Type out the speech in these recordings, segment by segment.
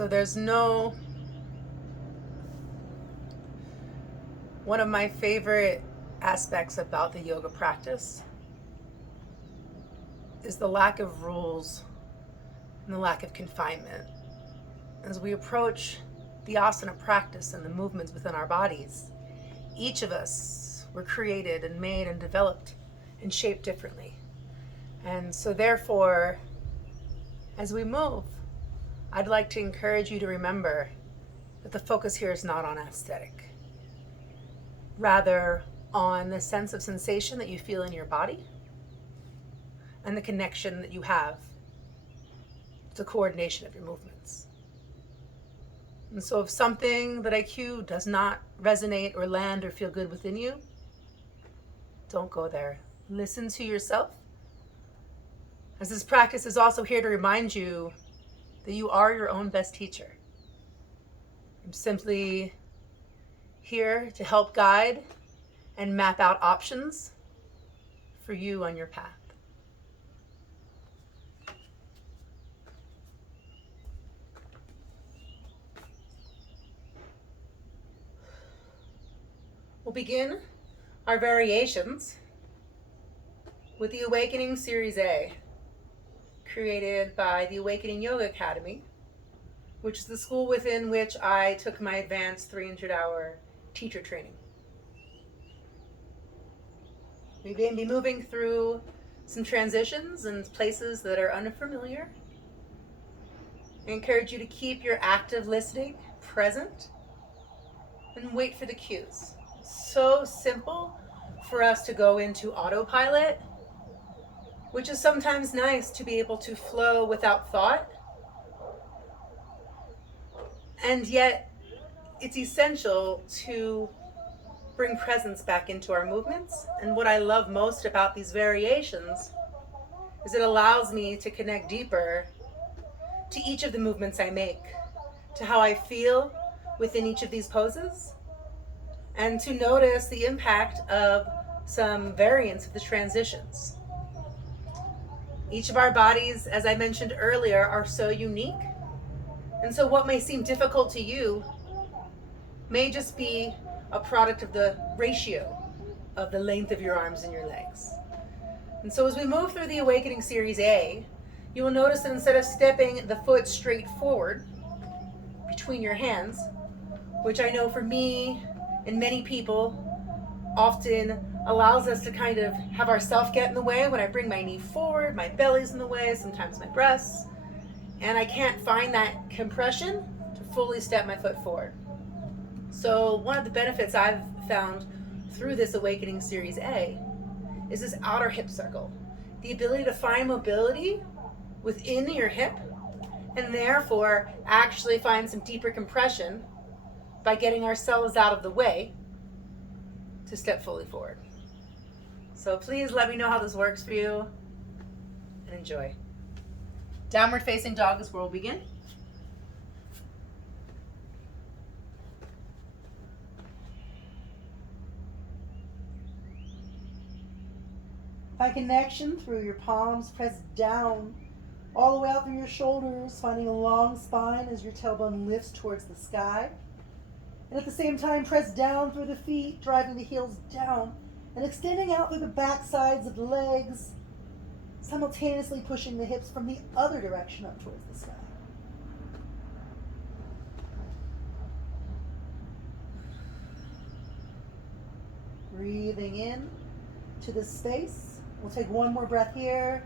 So one of my favorite aspects about the yoga practice is the lack of rules and the lack of confinement. As we approach the asana practice and the movements within our bodies, each of us were created and made and developed and shaped differently. And so therefore, as we move, I'd like to encourage you to remember that the focus here is not on aesthetic, rather on the sense of sensation that you feel in your body and the connection that you have to the coordination of your movements. And so if something that I cue does not resonate or land or feel good within you, don't go there. Listen to yourself, as this practice is also here to remind you that you are your own best teacher. I'm simply here to help guide and map out options for you on your path. We'll begin our variations with the Awakening Series A, created by the Awakening Yoga Academy, which is the school within which I took my advanced 300-hour teacher training. We're going to be moving through some transitions and places that are unfamiliar. I encourage you to keep your active listening present and wait for the cues. It's so simple for us to go into autopilot, which is sometimes nice to be able to flow without thought. And yet, it's essential to bring presence back into our movements. And what I love most about these variations is it allows me to connect deeper to each of the movements I make, to how I feel within each of these poses, and to notice the impact of some variants of the transitions. Each of our bodies, as I mentioned earlier, are so unique. And so what may seem difficult to you may just be a product of the ratio of the length of your arms and your legs. And so as we move through the Awakening Series A, you will notice that instead of stepping the foot straight forward between your hands, which I know for me and many people often allows us to kind of have ourself get in the way. When I bring my knee forward, my belly's in the way, sometimes my breasts, and I can't find that compression to fully step my foot forward. So one of the benefits I've found through this Awakening Series A is this outer hip circle, the ability to find mobility within your hip and therefore actually find some deeper compression by getting ourselves out of the way to step fully forward. So please let me know how this works for you and enjoy. Downward facing dog is where we'll begin. Find connection through your palms, press down all the way out through your shoulders, finding a long spine as your tailbone lifts towards the sky. And at the same time, press down through the feet, driving the heels down and extending out through the back sides of the legs, simultaneously pushing the hips from the other direction up towards the sky. Breathing in to the space. We'll take one more breath here.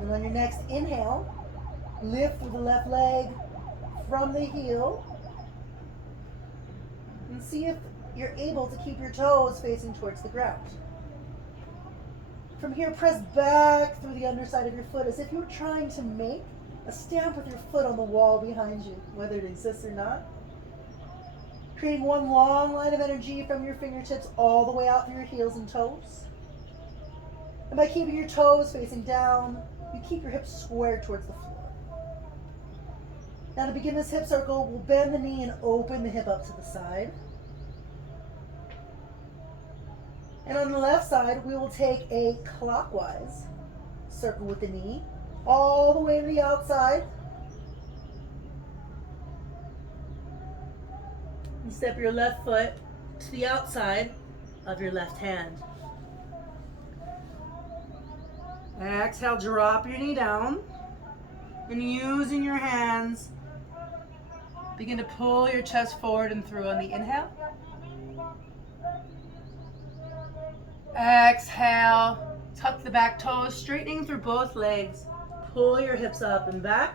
And on your next inhale, lift with the left leg from the heel. And see if you're able to keep your toes facing towards the ground. From here, press back through the underside of your foot as if you were trying to make a stamp with your foot on the wall behind you, whether it exists or not. Creating one long line of energy from your fingertips all the way out through your heels and toes. And by keeping your toes facing down, you keep your hips squared towards the floor. Now to begin this hip circle, we'll bend the knee and open the hip up to the side. And on the left side, we will take a clockwise circle with the knee, all the way to the outside. And step your left foot to the outside of your left hand. Exhale, drop your knee down. And using your hands, begin to pull your chest forward and through on the inhale. Exhale, tuck the back toes, straightening through both legs. Pull your hips up and back.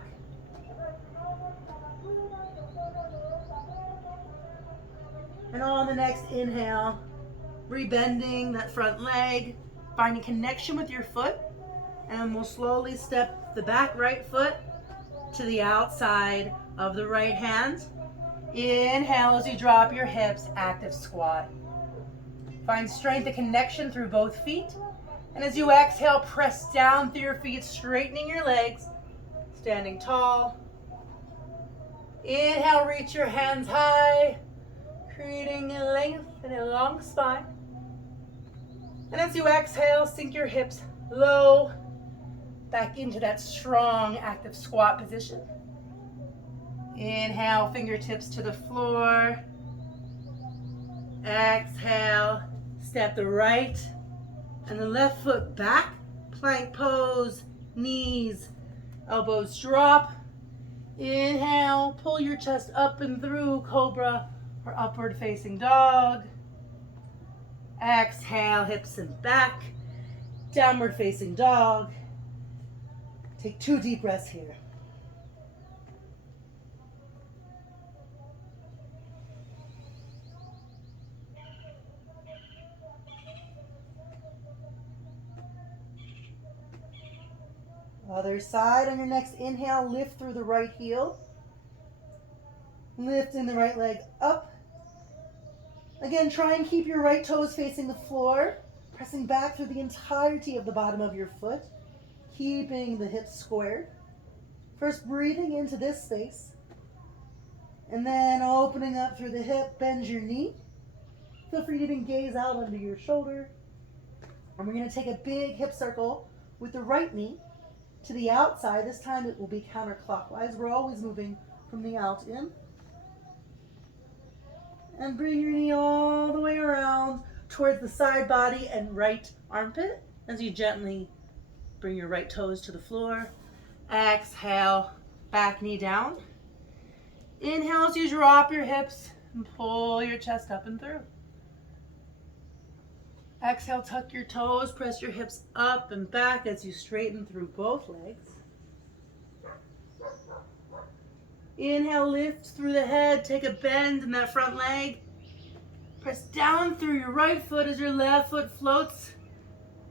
And on the next inhale, rebending that front leg, finding connection with your foot, and we'll slowly step the back right foot to the outside of the right hand. Inhale as you drop your hips, active squat. Find strength and connection through both feet. And as you exhale, press down through your feet, straightening your legs, standing tall. Inhale, reach your hands high, creating a length and a long spine. And as you exhale, sink your hips low, back into that strong active squat position. Inhale, fingertips to the floor. Exhale, step the right and the left foot back, plank pose, knees, elbows drop. Inhale, pull your chest up and through, cobra or upward facing dog. Exhale, hips and back, downward facing dog. Take 2 deep breaths here. Other side. On your next inhale, lift through the right heel. Lifting the right leg up. Again, try and keep your right toes facing the floor, pressing back through the entirety of the bottom of your foot, keeping the hips squared. First, breathing into this space, and then opening up through the hip, bend your knee. Feel free to even gaze out under your shoulder. And we're going to take a big hip circle with the right knee to the outside. This time it will be counterclockwise. We're always moving from the out in. And bring your knee all the way around towards the side body and right armpit as you gently bring your right toes to the floor. Exhale, back knee down. Inhale as you drop your hips and pull your chest up and through. Exhale, tuck your toes, press your hips up and back as you straighten through both legs. Inhale, lift through the head, take a bend in that front leg. Press down through your right foot as your left foot floats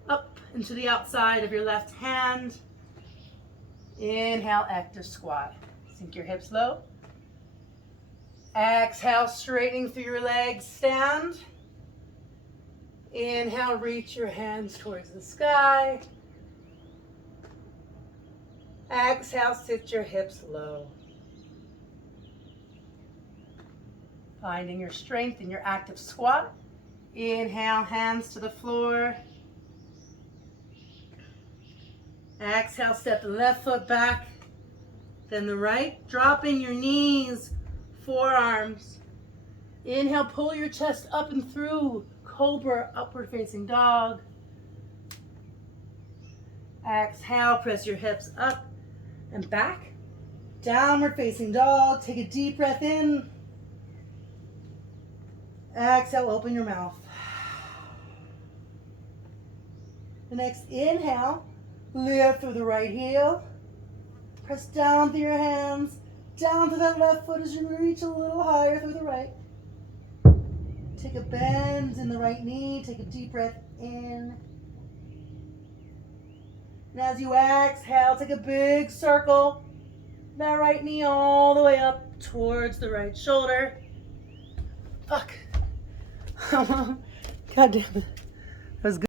up into the outside of your left hand. Inhale, active squat. Sink your hips low. Exhale, straightening through your legs, stand. Inhale, reach your hands towards the sky. Exhale, sit your hips low. Finding your strength in your active squat. Inhale, hands to the floor. Exhale, step the left foot back, then the right. Dropping your knees, forearms. Inhale, pull your chest up and through, cobra, upward facing dog. Exhale, press your hips up and back. Downward facing dog. Take a deep breath in. Exhale, open your mouth. The next inhale, lift through the right heel. Press down through your hands, down to that left foot as you reach a little higher through the right. Take a bend in the right knee, take a deep breath in. And as you exhale, take a big circle. That right knee all the way up towards the right shoulder. Fuck. God damn it.